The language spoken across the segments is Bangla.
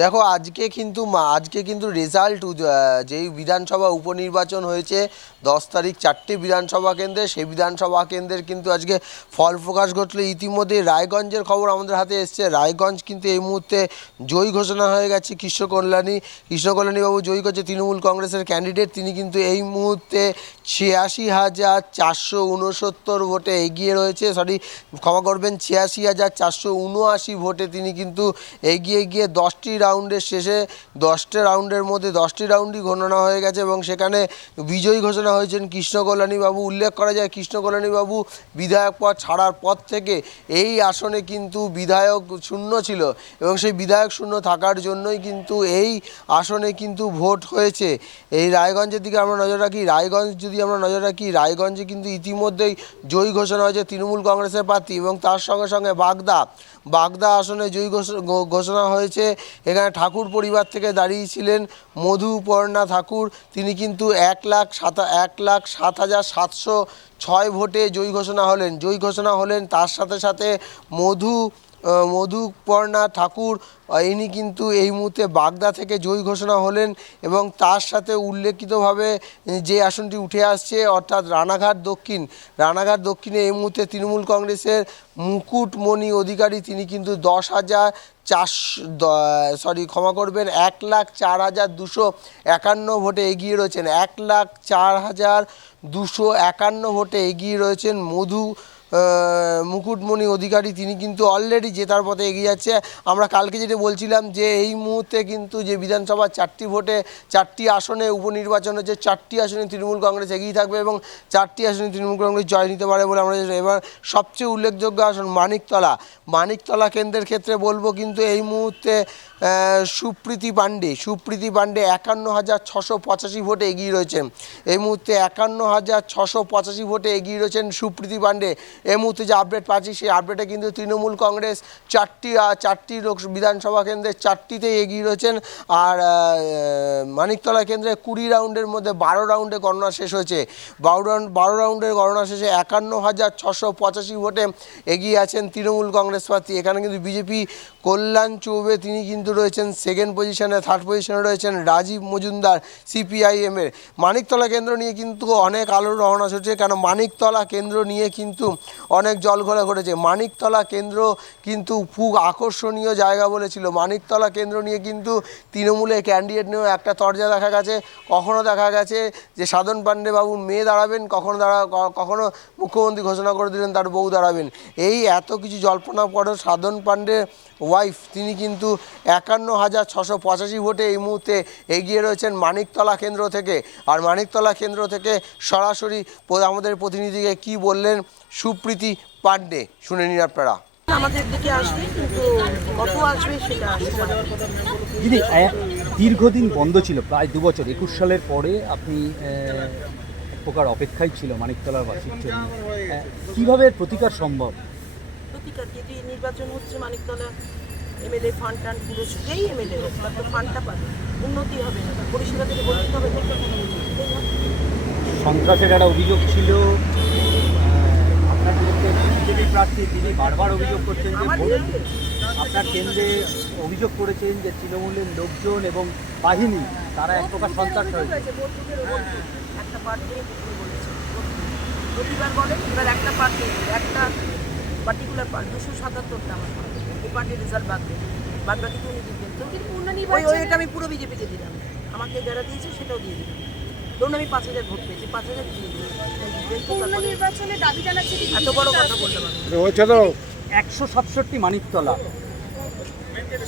দেখো আজকে কিন্তু রেজাল্ট যেই বিধানসভা উপনির্বাচন হয়েছে 10 তারিখ 4টে বিধানসভা কেন্দ্রে, সেই বিধানসভা কেন্দ্রের কিন্তু আজকে ফল প্রকাশ ঘটলো। ইতিমধ্যে রায়গঞ্জের খবর আমাদের হাতে এসছে। রায়গঞ্জ কিন্তু এই মুহূর্তে জয়ী ঘোষণা হয়ে গেছে। কৃষ্ণকল্যাণীবাবু জয়ী করছে, তৃণমূল কংগ্রেসের ক্যান্ডিডেট। তিনি কিন্তু এই মুহূর্তে 86,469 ভোটে এগিয়ে রয়েছে। ক্ষমা করবেন, 86,479 ভোটে তিনি কিন্তু এগিয়ে গিয়ে 10টি রাউন্ডের মধ্যে 10টি রাউন্ডই গণনা হয়ে গেছে এবং সেখানে বিজয়ী ঘোষণা হয়েছেন কৃষ্ণকল্যাণীবাবু। উল্লেখ করা যায়, কৃষ্ণকল্যাণীবাবু বিধায়ক পদ ছাড়ার পর থেকে এই আসনে কিন্তু বিধায়ক শূন্য ছিল এবং সেই বিধায়ক শূন্য থাকার জন্যই কিন্তু এই আসনে কিন্তু ভোট হয়েছে। এই রায়গঞ্জের দিকে আমরা নজর রাখি। রায়গঞ্জে কিন্তু ইতিমধ্যেই জয়ী ঘোষণা হয়েছে তৃণমূল কংগ্রেসের প্রার্থী এবং তার সঙ্গে সঙ্গে বাগদা আসনে জয়ী ঘোষণা হয়েছে। এখানে ঠাকুর পরিবার থেকে দাঁড়িয়েছিলেন মধুপর্ণা ঠাকুর। তিনি কিন্তু 1,07,706 ভোটে জয়ী ঘোষণা হলেন। তার সাথে সাথে মধুপর্ণা ঠাকুর ইনি কিন্তু এই মুহূর্তে বাগদা থেকে জয়ী ঘোষণা হলেন এবং তার সাথে উল্লেখিতভাবে যে আসনটি উঠে আসছে অর্থাৎ রানাঘাট দক্ষিণে এই মুহূর্তে তৃণমূল কংগ্রেসের মুকুটমণি অধিকারী তিনি কিন্তু 1,04,251 ভোটে এগিয়ে রয়েছেন। 1,04,251 ভোটে এগিয়ে রয়েছেন মুকুটমণি অধিকারী। তিনি কিন্তু অলরেডি জেতার পথে এগিয়ে যাচ্ছে। আমরা কালকে যেটা বলছিলাম যে এই মুহূর্তে কিন্তু যে বিধানসভার 4টি আসনে উপনির্বাচন হচ্ছে, 4টি আসনে তৃণমূল কংগ্রেস এগিয়ে থাকবে এবং 4টি আসনে তৃণমূল কংগ্রেস জয় নিতে পারে বলে আমরা। এবার সবচেয়ে উল্লেখযোগ্য আসন মানিকতলা কেন্দ্রের ক্ষেত্রে বলবো কিন্তু এই মুহূর্তে সুপ্রীতি পাণ্ডে 51,685 ভোটে এগিয়ে রয়েছেন। এই মুহূর্তে 51,685 ভোটে এগিয়ে রয়েছেন সুপ্রীতি পাণ্ডে। এই মুহূর্তে যে আপডেট পাচ্ছি সেই আপডেটে কিন্তু তৃণমূল কংগ্রেস 4টি বিধানসভা কেন্দ্রে 4টিতেই এগিয়ে রয়েছেন। আর মানিকতলা কেন্দ্রে 20 রাউন্ডের মধ্যে 12 রাউন্ডে গণনা শেষ হয়েছে। 12 রাউন্ডের গণনা শেষে 51,685 ভোটে এগিয়ে আছেন তৃণমূল কংগ্রেস প্রার্থী। এখানে কিন্তু বিজেপি কল্যাণ চৌবে তিনি কিন্তু রয়েছেন সেকেন্ড পজিশনে। থার্ড পজিশনে রয়েছেন রাজীব মজুমদার সিপিআইএমের। মানিকতলা কেন্দ্র নিয়ে কিন্তু অনেক আলোর রহনা চলছে, কারণ মানিকতলা কেন্দ্র নিয়ে কিন্তু অনেক জলঘোলা ঘটেছে। মানিকতলা কেন্দ্র কিন্তু খুব আকর্ষণীয় জায়গা বলেছিল। মানিকতলা কেন্দ্র নিয়ে কিন্তু তৃণমূলের ক্যান্ডিডেট নিয়েও একটা তরজা দেখা গেছে। কখনো দেখা গেছে যে সাধন পাণ্ডে বাবুর মেয়ে দাঁড়াবেন, কখনো মুখ্যমন্ত্রী ঘোষণা করে দিলেন তার বউ দাঁড়াবেন। এই এত কিছু জল্পনা পড়ে সাধন পাণ্ডের ওয়াইফ তিনি কিন্তু 51,685 ভোটে এই মুহূর্তে এগিয়ে রয়েছেন মানিকতলা কেন্দ্র থেকে। আর মানিকতলা কেন্দ্র থেকে সরাসরি আমাদের প্রতিনিধিকে কি বললেন সুপ্রীতি পাণ্ডে শুনে নিন আপনারা। আমাদের দিকে আসবে, কিন্তু কত আসবে সেটা দিদি দীর্ঘদিন বন্ধ ছিল, প্রায় 2 বছর। 21 সালের পরে আপনি এক প্রকার অপেক্ষায় ছিল মানিকতলার বাসীর জন্য। কীভাবে প্রতিকার সম্ভব? প্রতিকার যদি নির্বাচন হচ্ছে মানিকতলা এমএলএ ফান্ড পুরো যেই এমএলএ হোক তার তো ফান্ডটা পাবে, উন্নতি হবে না, পরিষেবা থেকে বঞ্চিত হবে। সন্ত্রাসের একটা অভিযোগ ছিল আপনার বিরুদ্ধে বিজেপি প্রার্থী, তিনি বারবার অভিযোগ করছেন যে আপনার কেন্দ্রে অভিযোগ করেছেন যে তৃণমূলের লোকজন এবং বাহিনী তারা এক প্রকার সন্ত্রাস হয়েছে। একটা পার্টি প্রতিবার বলেন, এবার একটা পার্টি একটা পার্টিকুলার পার্টি 277টা আমার এই পার্টির রেজাল্ট বাদ বাকি তো উনি দিতেন। তো ওইটা আমি পুরো বিজেপিকে দিলাম, আমাকে যারা দিয়েছে সেটাও দিয়ে দিলাম। ধরুন আমি 5,000 ভোট পেয়েছি, 5,000 দিয়ে দিলাম। নির্বাচনে দাবি জানাচ্ছি এত বড় কথা বললাম 167 মানিকতলা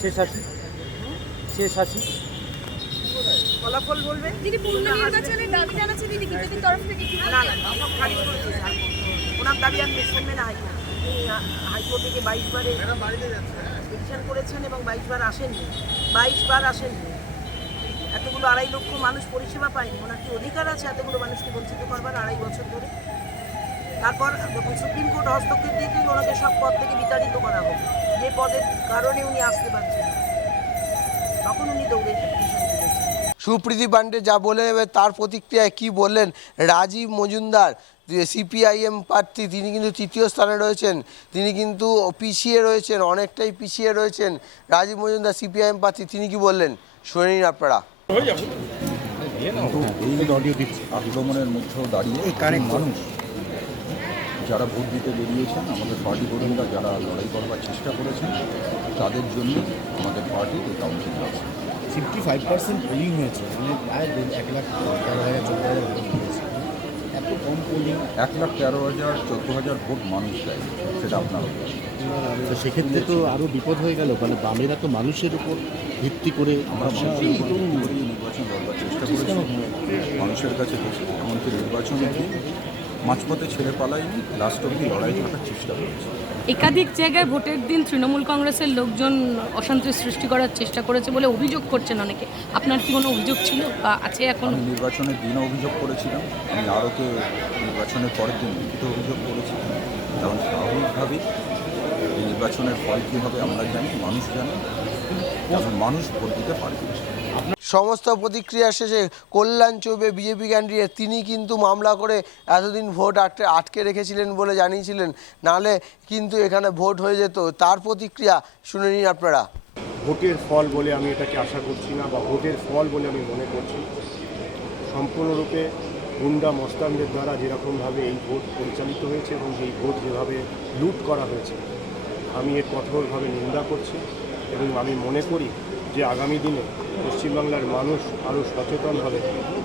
শেষ ফলাফল বলবেন। দিদি পূর্ণ নির্বাচনে দাবি জানাচ্ছি দিদি বিজেপির তরফ থেকে কি না সব খারিজ করেছে। ওনার দাবি আর শুনবে না হাইকোর্ট থেকে 22 বারে পিটিশন করেছেন এবং 22 বার আসেননি। এতগুলো 2.5 লক্ষ মানুষ পরিষেবা পায়নি। ওনার কি অধিকার আছে এতগুলো মানুষকে বঞ্চিত করবার 2.5 বছর ধরে? তারপর যখন সুপ্রিম কোর্ট হস্তক্ষেপ দিয়ে দিল ওনাকে সব পদ থেকে বিতাড়িত করা হোক, যে পদের কারণে উনি আসতে পারছেন, তখন উনি দৌড়ে সুপ্রীতি পাণ্ডে যা বলে নেবে তার প্রতিক্রিয়ায় কি বললেন রাজীব মজুমদার। সিপিআইএম প্রার্থী তিনি কিন্তু তৃতীয় স্থানে রয়েছেন, তিনি কিন্তু পিছিয়ে রয়েছেন, অনেকটাই পিছিয়ে রয়েছেন রাজীব মজুমদার সিপিআইএম প্রার্থী। তিনি কি বললেন শুনে নিন আপনারা। এই আক্রমণের মধ্যেও দাঁড়িয়ে মানুষ যারা ভোট দিতে বেরিয়েছেন, আমাদের পার্টি কর্মীরা যারা লড়াই করবার চেষ্টা করেছেন, তাদের জন্য আমাদের পার্টি এই কাউন্সিল আছে। 55% পোলিং হয়েছে, মানে প্রায় 1,13,000-14,000 ভোট হয়েছে। এত কম পোলিং, 1,13,000 14,000 ভোট মানুষ দেয়, সেটা আপনারা তো সেক্ষেত্রে তো আরও বিপদ হয়ে গেল। মানে বামেরা তো মানুষের উপর ভিত্তি করে আমরা মানুষের উপর ভিত্তি করেই নির্বাচন লড়বার চেষ্টা করেছি, মানুষের কাছে গেছি, এমনকি নির্বাচনে মাঝপথে ছেড়ে পালাইনি, লাস্ট অব্দি লড়াই করার চেষ্টা করেছি। একাধিক জায়গায় ভোটের দিন তৃণমূল কংগ্রেসের লোকজন অশান্তি সৃষ্টি করার চেষ্টা করেছে বলে অভিযোগ করছেন অনেকে। আপনার কি কোনো অভিযোগ ছিল বা আছে এখন? আমি নির্বাচনের দিনও অভিযোগ করেছিলাম, আমি আরওকে নির্বাচনের পরের দিন লিখিত অভিযোগ করেছিলাম। কারণ স্বাভাবিকভাবেই এই নির্বাচনের ফল কী হবে আমরা জানি, মানুষ জানে, এবং মানুষ ভোট দিতে পারবে। সমস্ত প্রতিক্রিয়া শেষে কল্যাণ চৌবে বিজেপি ক্যান্ডিডেট তিনি কিন্তু মামলা করে এতদিন ভোট আটকে রেখেছিলেন বলে জানিয়েছিলেন, নাহলে কিন্তু এখানে ভোট হয়ে যেত। তার প্রতিক্রিয়া শুনে নিন আপনারা। ভোটের ফল বলে আমি এটাকে আশা করছি না, বা ভোটের ফল বলে আমি মনে করছি। সম্পূর্ণরূপে গুন্ডা মস্তানদের দ্বারা যেরকমভাবে এই ভোট পরিচালিত হয়েছে এবং এই ভোট যেভাবে লুট করা হয়েছে, আমি এর কঠোরভাবে নিন্দা করছি। এবং আমি মনে করি যে আগামী দিনে পশ্চিমবাংলার মানুষ আরও সচেতন হবে,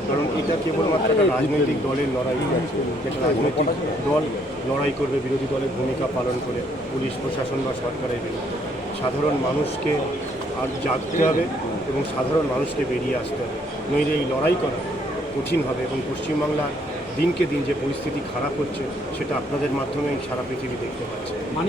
কারণ এটা কেবলমাত্র একটা রাজনৈতিক দলের লড়াই যাচ্ছে। একটা রাজনৈতিক দল লড়াই করবে বিরোধী দলের ভূমিকা পালন করে পুলিশ প্রশাসন বা সরকারের বিরুদ্ধে। সাধারণ মানুষকে আর জাগতে হবে এবং সাধারণ মানুষকে বেরিয়ে আসতে হবে, নইলে এই লড়াই করা কঠিন হবে। এবং পশ্চিমবাংলার দিনকে দিন যে পরিস্থিতি খারাপ হচ্ছে সেটা আপনাদের মাধ্যমেই সারা পৃথিবী দেখতে পাচ্ছে।